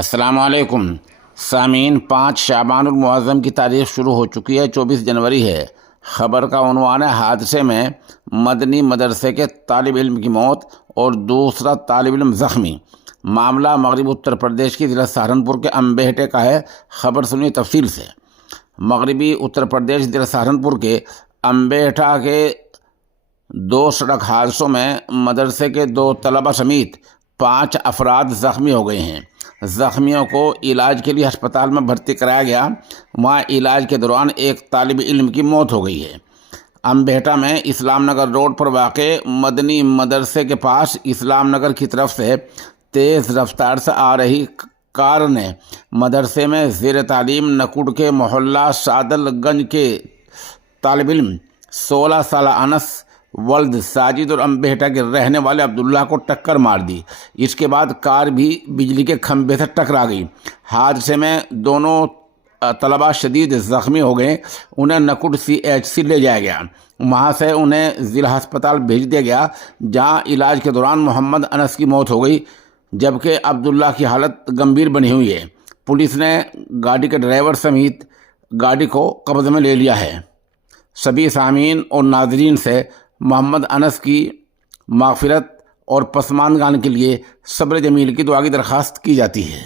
السلام علیکم سامعین، 5 شعبان المعظم کی تاریخ شروع ہو چکی ہے۔ 24 جنوری ہے۔ خبر کا عنوان ہے حادثے میں مدنی مدرسے کے طالب علم کی موت اور دوسرا طالب علم زخمی۔ معاملہ مغربی اتر پردیش کی ضلع سہارنپور کے امبہٹے کا ہے۔ خبر سنیے تفصیل سے۔ مغربی اتر پردیش ضلع سہارنپور کے امبہٹا کے 2 سڑک حادثوں میں مدرسے کے 2 طلبہ سمیت 5 افراد زخمی ہو گئے ہیں۔ زخمیوں کو علاج کے لیے ہسپتال میں بھرتی کرایا گیا۔ وہاں علاج کے دوران ایک طالب علم کی موت ہو گئی ہے۔ امبہٹا میں اسلام نگر روڈ پر واقع مدنی مدرسے کے پاس اسلام نگر کی طرف سے تیز رفتار سے آ رہی کار نے مدرسے میں زیر تعلیم نکوڈ کے محلہ سادل گنج کے طالب علم 16 سالہ انس ولد ساجد اور امبہٹا کے رہنے والے عبداللہ کو ٹکر مار دی۔ اس کے بعد کار بھی بجلی کے کھمبے سے ٹکرا گئی۔ حادثے میں دونوں طلبہ شدید زخمی ہو گئے۔ انہیں نکوڈ CHC لے جایا گیا۔ وہاں سے انہیں ضلع ہسپتال بھیج دیا گیا، جہاں علاج کے دوران محمد انس کی موت ہو گئی، جبکہ عبداللہ کی حالت گمبھیر بنی ہوئی ہے۔ پولیس نے گاڑی کے ڈرائیور سمیت گاڑی کو قبضے میں لے لیا ہے۔ سبھی سامعین اور ناظرین سے محمد انس کی مغفرت اور پسماندگان کے لیے صبر جمیل کی دعا کی درخواست کی جاتی ہے۔